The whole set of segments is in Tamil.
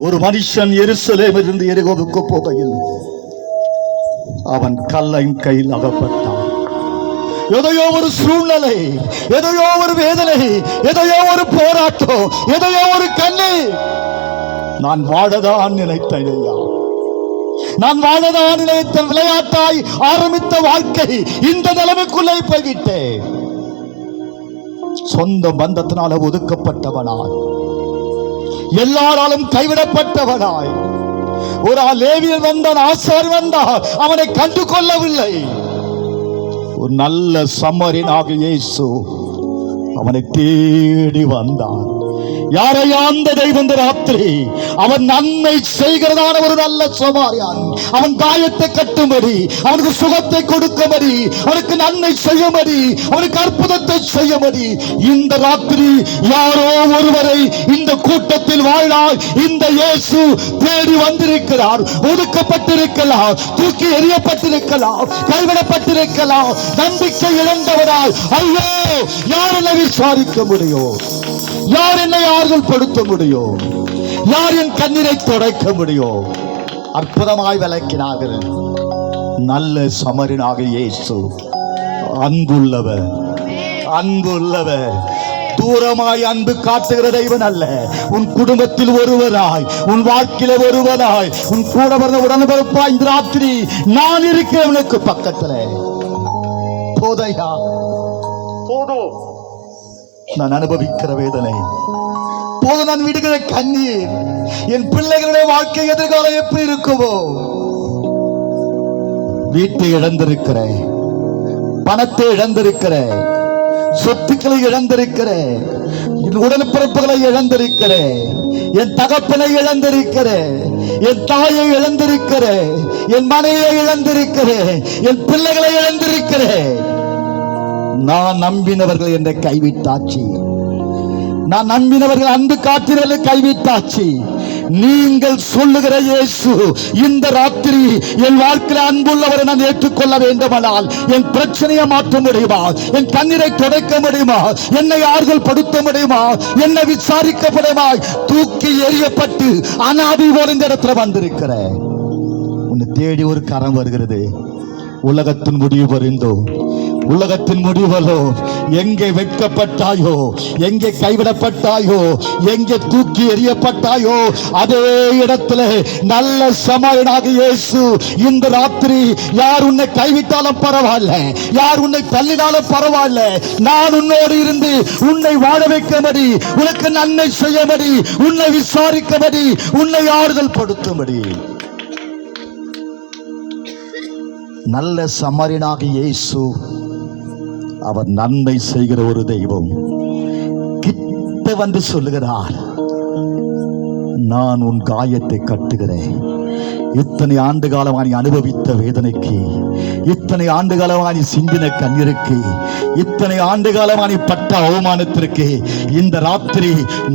ஒரு மனுஷன் எருசலேமிலிருந்து எரிகோவுக்கு போகையில் அவன் கல்லின் கையில் அகப்பட்டான். எதையோ ஒரு சூழ்நிலை எதையோ ஒரு வேதனை எதையோ ஒரு போராட்டம் எதையோ ஒரு கண்ணு நான் வாழதான் நினைத்தேன் நான் வாழதான் நினைத்த விளையாட்டாய் ஆரம்பித்த வாழ்க்கை இந்த நிலைமைக்குள்ளே போய்விட்டேன் சொந்த பந்தத்தினால ஒதுக்கப்பட்டவனான் எல்லாராலும் கைவிடப்பட்டவனாய். ஒரு லேவியன் வந்தான் ஆசாரி வந்தான் அவனை கண்டு கொள்ளவில்லை ஒரு நல்ல சம்மரினாக இயேசு அவனை தேடி வந்தான். யாரையாந்த தெய்வம் ராத்திரி? அவன் நன்மை செய்கிறதான ஒரு நல்ல சமாரியான். அவன் காயத்தை கட்டும்படி அவனுக்கு சுகத்தை கொடுக்கும்படி அவனுக்கு நன்மை செய்யும்படி அவனுக்கு அற்புதத்தை செய்யும்படி இந்த ராத்திரி யாரோ ஒருவரை இந்த கூட்டத்தில் வாழ்நாள் இந்த இயேசு தேடி வந்திருக்கிறார். ஒதுக்கப்பட்டிருக்கலாம் தூக்கி எறியப்பட்டிருக்கலாம் கைவிடப்பட்டிருக்கலாம் நம்பிக்கை இழந்தவரால். ஐயோ யாரெல்லாம் விசாரிக்க முடியும்? யார் என்னை ஆறுதல் படுத்த முடியும்? யார் என் கண்ணீரை துடைக்க முடியும்? அற்புதமாய் விளக்கினார்கள். நல்ல சமரினாக இயேசு. அன்புள்ளவர். அன்புள்ளவர். தூரமாய் அன்பு காட்டுகிற தெய்வன் அல்ல. உன் குடும்பத்தில் ஒருவராய் உன் வாழ்க்கையில ஒருவராய் உன் கூட பிறந்த உடன்பிறப்பாய் இந்த ராத்திரி நான் இருக்கிறவனுக்கு பக்கத்துல. போதையா? போதும். நான் அனுபவிக்கிற வேதனை. போது நான் விடுகிற கண்ணீர். என் பிள்ளைகளுடைய வாழ்க்கை எதிர்காலம் எப்படி இருக்குமோ? வீட்டை இழந்திருக்கிறேன். பணத்தை இழந்திருக்கிறேன். சொத்துக்களை இழந்திருக்கிறேன். என் உடன்பிறப்புகளை இழந்திருக்கிறேன். என் தகப்பனை இழந்திருக்கிறேன். என் தாயை இழந்திருக்கிறேன். என் மனைவியை இழந்திருக்கிறேன். என் பிள்ளைகளை இழந்திருக்கிறேன். நான் நம்பினவர்கள் என்னை கைவிட்டாச்சு. நான் நம்பினவர்கள் அன்பு காத்திரலை கைவிட்டாச்சு. நீங்கள் சொல்லுகிற இயேசு இந்த ராத்திரி என் வாழ்க்கையில் அன்புள்ளவரை நான் ஏற்றுக்கொள்ள வேண்டுமானால் என் பிரச்சனையை மாற்ற முடியுமா? என் கண்ணீரை துடைக்க முடியுமா? என்னை ஆறுதல் படுத்த முடியுமா? என்னை விசாரிக்க முடியுமா? தூக்கி எறியப்பட்டு அனாதி போல இந்த இடத்துல வந்திருக்கிறேன். உன்னை தேடி ஒரு கரம் வருகிறது. உலகத்தின் முடிவு பறிந்தோம் உலகத்தின் முடிவலோ எங்கே வெட்கப்பட்டாயோ எங்கே கைவிடப்பட்டாயோ எங்கே தூக்கி எறியப்பட்டாயோ அதே இடத்துல நல்ல சமாயனாக இயேசு இந்த ராத்திரி யார் உன்னை கைவிட்டாலும் பரவாயில்ல யார் உன்னை தள்ளினாலும் பரவாயில்ல நான் உன்னோடு இருந்து உன்னை வாழ வைக்கபடி உனக்கு நன்மை செய்யபடி உன்னை விசாரிக்கபடி உன்னை ஆறுதல் படுத்தும்படி. நல்ல சமரினாக இயேசு அவர் நன்மை செய்கிற ஒரு தெய்வம். கிட்ட வந்து சொல்லுகிறார் நான் உன் காயத்தை கட்டுகிறேன். இத்தனை ஆண்டு காலமா நீ அனுபவித்த வேதனைக்கு இத்தனை ஆண்டு காலமாக நீ சிந்தின கண்ணீருக்கு இத்தனை ஆண்டு காலமாக நீ பட்ட அவமானத்திற்கு இந்த ராத்திரி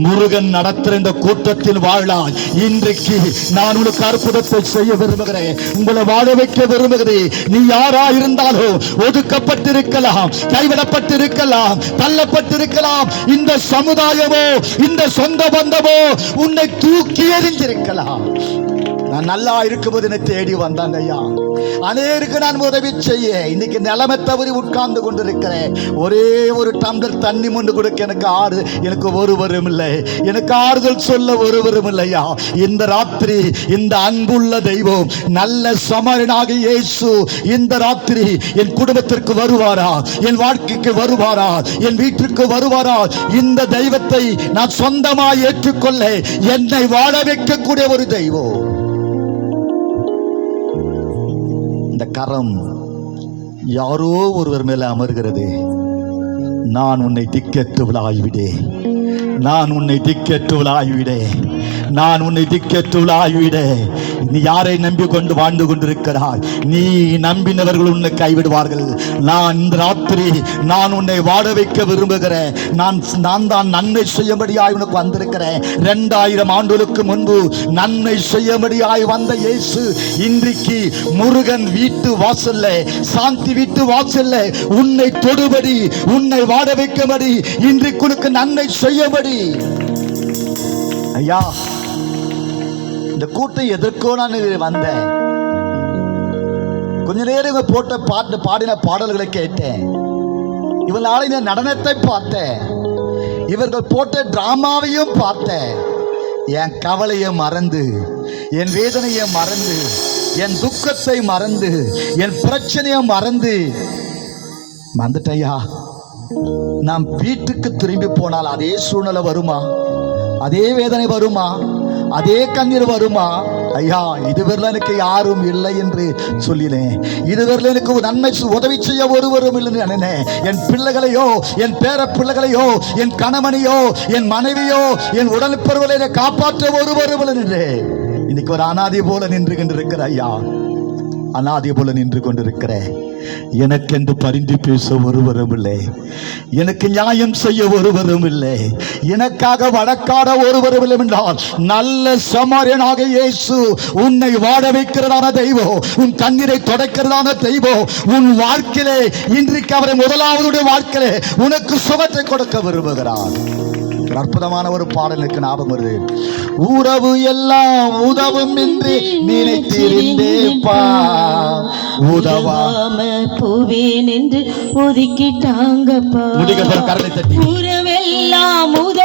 முருகன் நடத்துகிற இந்த கூட்டத்தில் வாழலாம் இன்றைக்கு நான் உனக்கு அற்புதத்தை செய்ய விரும்புகிறேன். உங்களை வாழ வைக்க விரும்புகிறேன். நீ யாரா இருந்தாலும் ஒதுக்கப்பட்டிருக்கலாம் கைவிடப்பட்டிருக்கலாம் தள்ளப்பட்டிருக்கலாம். இந்த சமுதாயமோ இந்த சொந்த பந்தமோ உன்னை தூக்கி எறிஞ்சிருக்கலாம் நான் நல்லா இருக்கும்போது என்னை தேடி வந்தாங்க ஐயா. அநேருக்கு நான் உதவி செய்ய இன்னைக்கு நிலைமை தவறி உட்கார்ந்து கொண்டிருக்கிறேன். ஒரே ஒரு டம்ளர் தண்ணி முண்டு கொடுக்க எனக்கு ஆறு எனக்கு ஒருவரும் இல்லை. எனக்கு ஆறுதல் சொல்ல ஒருவரும் இல்லையா இந்த ராத்திரி இந்த அன்புள்ள தெய்வம் நல்ல சமரனாக இயேசு இந்த ராத்திரி என் குடும்பத்திற்கு வருவாரா? என் வாழ்க்கைக்கு வருவாரா? என் வீட்டிற்கு வருவாரா? இந்த தெய்வத்தை நான் சொந்தமாக ஏற்றுக்கொள்ள என்னை வாழ வைக்கக்கூடிய ஒரு தெய்வம். இந்த கரம் யாரோ ஒருவர் மேல அமர்கிறது. நான் உன்னை திக்கெட்டுவளாய்விடே நான் உன்னை திக்கெட்டுவளாய்விடே நான் உன்னை திக்கெட்டுவளாய்விடே நீ யாரை நம்பி கொண்டு வாழ்ந்து கொண்டிருக்கிறாய்? நீ நம்பினவர்கள் உன்னை கைவிடுவார்கள். நான் இந்த ராத்திரி நான் உன்னை வாட வைக்க விரும்புகிறேன். நான் நான் தான் நன்மை செய்யும்படியாய் உனக்கு வந்திருக்கிறேன். ரெண்டாயிரம் ஆண்டுகளுக்கு முன்பு நன்மை செய்யும்படியாய் வந்த இயேசு இன்றைக்கு முருகன் வீட்டு வாசல்ல சாந்தி வீட்டு வாசல்ல உன்னை தொடுபடி உன்னை வாட வைக்கும்படி இன்றைக்கு உனக்கு நன்மை செய்யபடி ஐயா இந்த கூட்டம் எதற்கோ நான் வந்தேன். கொஞ்ச நேரம் இவங்க போட்ட பாட்டு பாடின பாடல்களை கேட்டேன். இவள் இந்த நடனத்தை பார்த்தேன். இவர்கள் போட்ட டிராமாவையும் பார்த்தேன். என் கவலையை மறந்து என் வேதனையை மறந்து என் துக்கத்தை மறந்து என் பிரச்சனையை மறந்து. மறந்துட்டையா நாம் வீட்டுக்கு திரும்பி போனால் அதே சூழ்நிலை வருமா? அதே வேதனை வருமா? அதே கண்ணீர் வருமா? ஐயா இதுவரையில் எனக்கு யாரும் இல்லை என்று சொல்லினேன். இதுவரையில் எனக்கு ஒரு நன்மை உதவி செய்ய ஒருவரும் இல்லை நினைனேன் என் பிள்ளைகளையோ என் பேர பிள்ளைகளையோ என் கணவனையோ என் மனைவியோ என் உடன்பருவலை காப்பாற்ற ஒருவரும் இல்லை என்று இன்னைக்கு ஒரு அனாதி போல நின்று கொண்டிருக்கிற ஐயா. அனாதி போல நின்று கொண்டிருக்கிறேன் எனக்கென்று பரிந்து பேச ஒருவரும் இல்லை. எனக்கு நியாயம் செய்ய ஒருவரும் இல்லை. எனக்காக வழக்காட ஒருவரும் இல்லை என்றால் நல்ல சமாரியனாக இயேசு உன்னை வாழ வைக்கிறதான தெய்வம் உன் கண்ணீரை தொடக்கிறதான தெய்வம் உன் வாழ்க்கையிலே இன்றைக்கு அவரை முதலாவதுடைய வாழ்க்கையிலே உனக்கு சுகத்தை கொடுக்க விரும்புகிறார். ஒரு அற்புதமான ஒரு பாடல் எனக்கு ஞாபகம் வருது. உறவு எல்லாம் உதவும் என்று நினைத்திருந்தேப்பா. உதவா. உதவாம போவேன் என்று ஒதுக்கிட்டாங்கப்பா. உறவெல்லாம் உத